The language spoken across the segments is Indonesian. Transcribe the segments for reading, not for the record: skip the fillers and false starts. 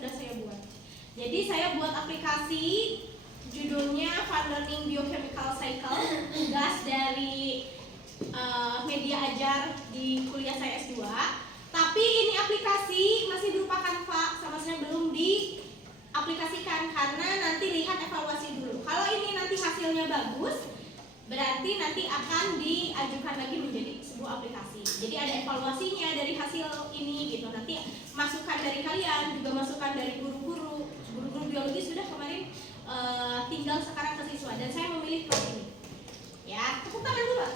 sudah saya buat. Jadi saya buat aplikasi judulnya Fun Learning Biochemical Cycle, tugas dari media ajar di kuliah saya S2. Tapi ini aplikasi masih berupa Canva, sama saya belum diaplikasikan karena nanti lihat evaluasi dulu. Kalau ini nanti hasilnya bagus, berarti nanti akan diajukan lagi menjadi sebuah aplikasi. Jadi ada evaluasinya dari hasil ini gitu. Nanti masukan dari kalian, juga masukan dari guru-guru biologi sudah kemarin, tinggal sekarang ke siswa. Dan saya memilih kelas ini. Ya, tepuk tangan dulu.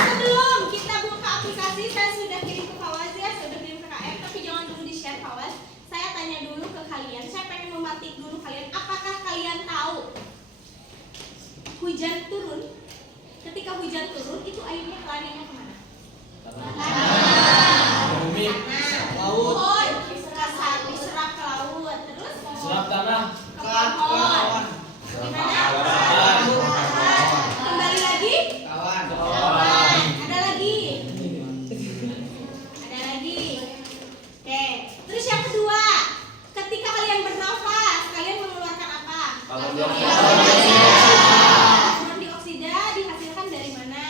Sebelum kita buka aplikasi, saya sudah kirim ke Fawaz ya, sudah kirim ke KM, tapi jangan dulu di-share Fawaz. Saya tanya dulu ke kalian, saya pengen mematik dulu kalian, apakah kalian tahu hujan turun? Ketika hujan turun, itu airnya larinya kemana? Bumi, laut, diserap ke laut, terus serap tanah, ke pohon, gimana? Kembali lagi? kawan. Ada lagi? Oke, terus yang kedua, ketika kalian bernafas, kalian mengeluarkan apa? Karbon dioksida dihasilkan dari mana?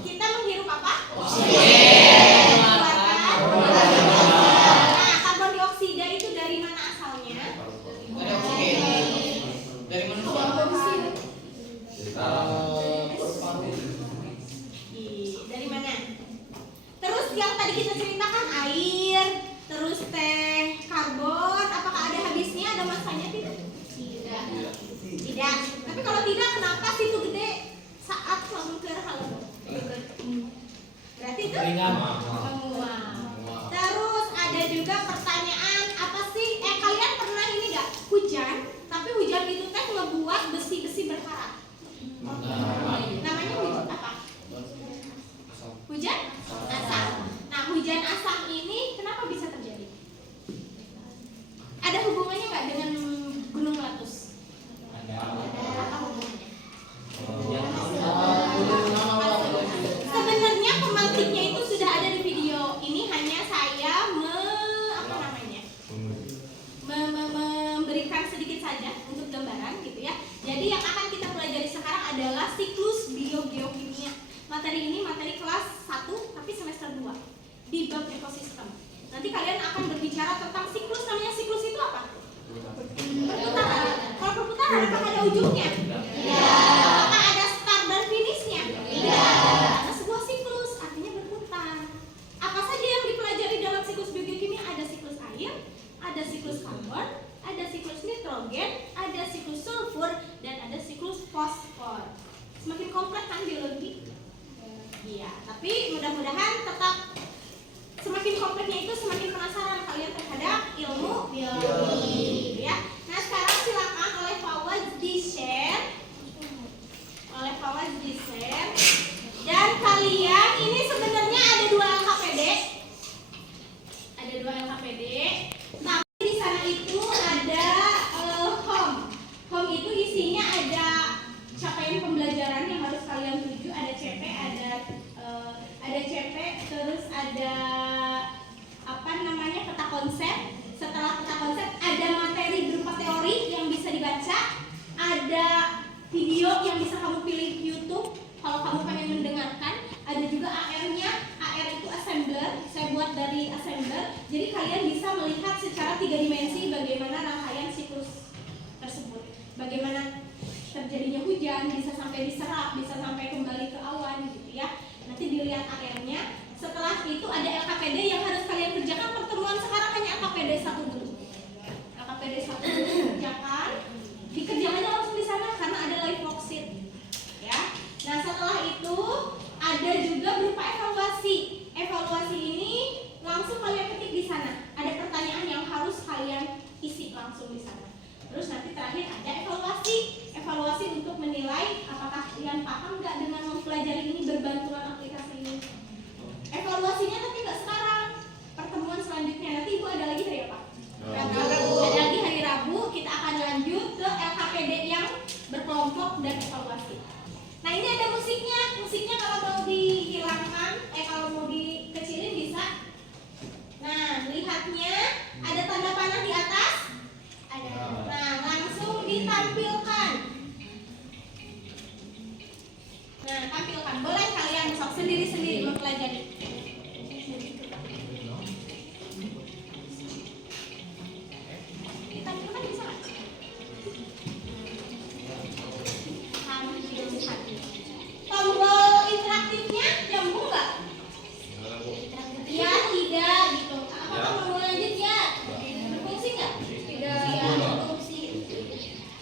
Kita menghirup apa? Nah, karbon dioksida itu dari mana asalnya? Dari manusia. Dari mana? Terus yang tadi kita ceritakan air, terus teh, karbon, apakah ada habisnya, ada masanya tidak? Tidak. Tapi kalau tidak, kenapa situ gede saat langsung ke halo? Berarti itu menguap. Terus ada juga pertanyaan, apa sih? Kalian pernah ini nggak? Hujan, tapi hujan itu teh ngebuat besi-besi berkarat. Namanya hujan apa? Hujan asam. Nah, hujan asam ini kenapa bisa terjadi? Ada hubungannya nggak dengan gunung meletus? Apa hubungannya? Sebenarnya pemantiknya itu sudah ada di video. Ini hanya saya memberikan sedikit saja untuk gambaran gitu ya. Jadi yang akan kita pelajari sekarang adalah siklus biogeokimia. Materi ini materi kelas 1 tapi semester 2 di bab ekosistem. Nanti kalian akan berbicara tentang siklus. Namanya siklus itu apa? Perputaran. Kalau perputaran apakah ada ujungnya? Apakah ada start dan finishnya? Karena sebuah siklus artinya berputar. Apa saja yang dipelajari dalam siklus biogeokimia? Ada siklus air, ada siklus karbon, ada siklus nitrogen, ada siklus sulfur, dan ada siklus fosfor. Semakin kompleks kan biologi? Iya, tapi mudah-mudahan tetap semakin kompleksnya itu semakin penasaran kalian terhadap ilmu biologi, ya. Nah sekarang silakan oleh Fawaz di-share Nah, tampilkan. Boleh kalian sok sendiri-sendiri mempelajari. Ditampilkan bisa nggak? Tombol interaktifnya nyambung nggak? Ya, tidak gitu. Apakah mau lanjut ya? Berfungsi nggak? Tidak, ya, berfungsi.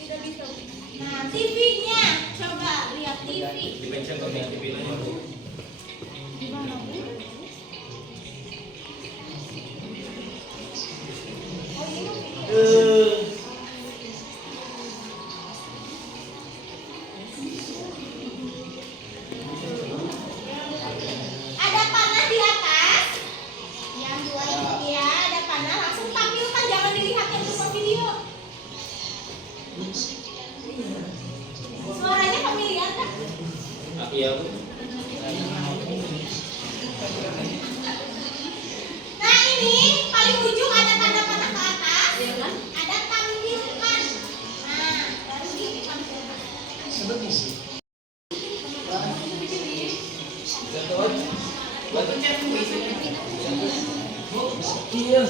Tidak bisa. Nah, TV-nya coba lihat TV. Dimension kami TV nya. Di mana, Bu? Oh, ini video. Ada panah di atas. Yang dua ini ya, ada panah. Langsung tampilkan, jangan dilihat yang berupa video. Suaranya familiar kan? Iya, Bu. Nah, ini paling ujung ada tanda panah ke atas. Ada tampilkan. Nah, baru ditampilkan. Buat cek iya.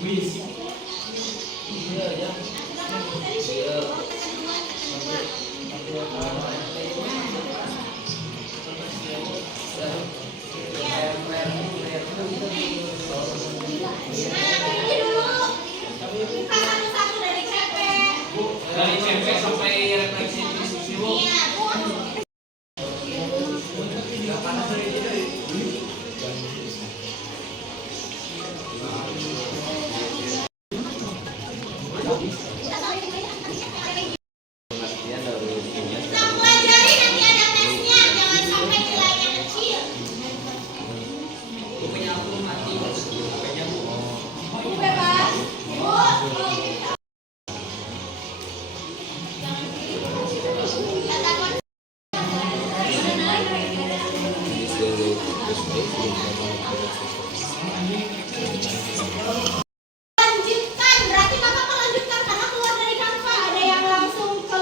Wis. Iya, ya. Nah, ini dulu. Buka satu-satu dari CP. Dari CP sampai refleksi diskusi, Bu. Iya, Bu. Kita pelajari nanti ada tesnya, jangan sampai nilainya kecil. Bu punya aku mati. Punya Bu. Bu bebas. Bu. Kata konsep. Lanjutkan, berarti Bapak melanjutkan karena keluar dari Canva. Ada yang langsung ke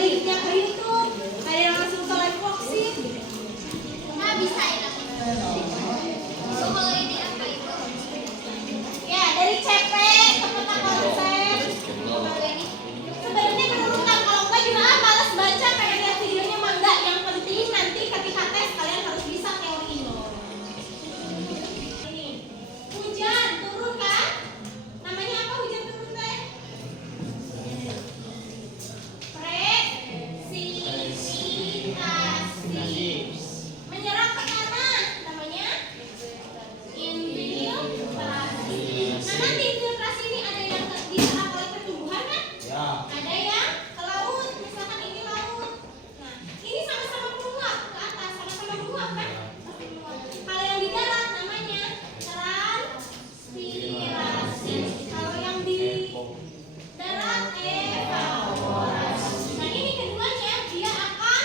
linknya ke YouTube, ada yang langsung ke live boxing. Nah, bisa ya. So, kalau ini apa itu? Ya, dari CP ke peta konsep. Sebenarnya kedudukan, kalau enggak juga malas baca, pengen lihat videonya mah enggak. Yang penting nanti ketika tes kalian harus bisa teori ini. Ini. Hujan turun kan? Namanya apa hujan turun teh? Presipitasi. Menyerap ke tanah namanya infiltrasi. Nah, nanti infiltrasi ini ada yang diserap oleh pertumbuhan kan? Ya. Ada yang ke laut, misalkan ini laut. Nah, ini sama-sama menguap ke atas, sama-sama menguap kan? Kalau yang di darat namanya transpirasi. Kalau yang di darat evaporasi. Nah, ini keduanya dia akan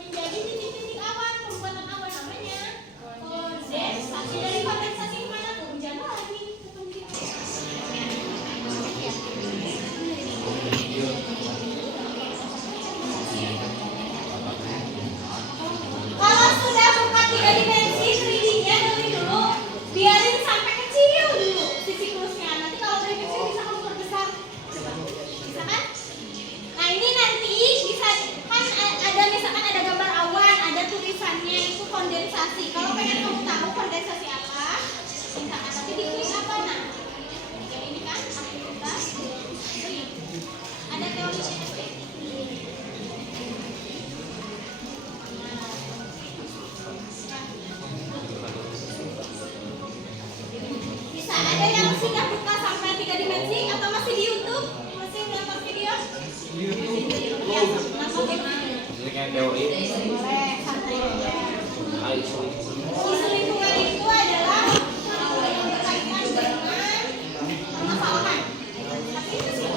menjadi titik-titik awan, pembuatan awan namanya kondensasi. Dari kondensasi kemana tuh? Hujan lagi. Kalau sudah buka 3 dimensi 3D-nya dari dulu, biarin sampai kecil dulu si siklusnya. Nanti kalau dari kecil bisa kamu perbesar. Bisa kan? Nah, ini nanti bisa kan ada misalkan ada gambar awan, ada tulisannya itu kondensasi. Kalau pengen kamu tahu kondensasi apa, misalkan nanti diklik apa nah. Yang ini kan aktivitas. Ada teorinya seperti ini. Bisa ada yang sudah buka sampai 3 dimensi atau masih di YouTube? Masih nonton video? Ya, nonton video. Ini kayak teori. Boleh, santai aja. Isu. Isu lingkungan itu adalah hal yang berkaitan dengan permasalahan. Tapi itu sih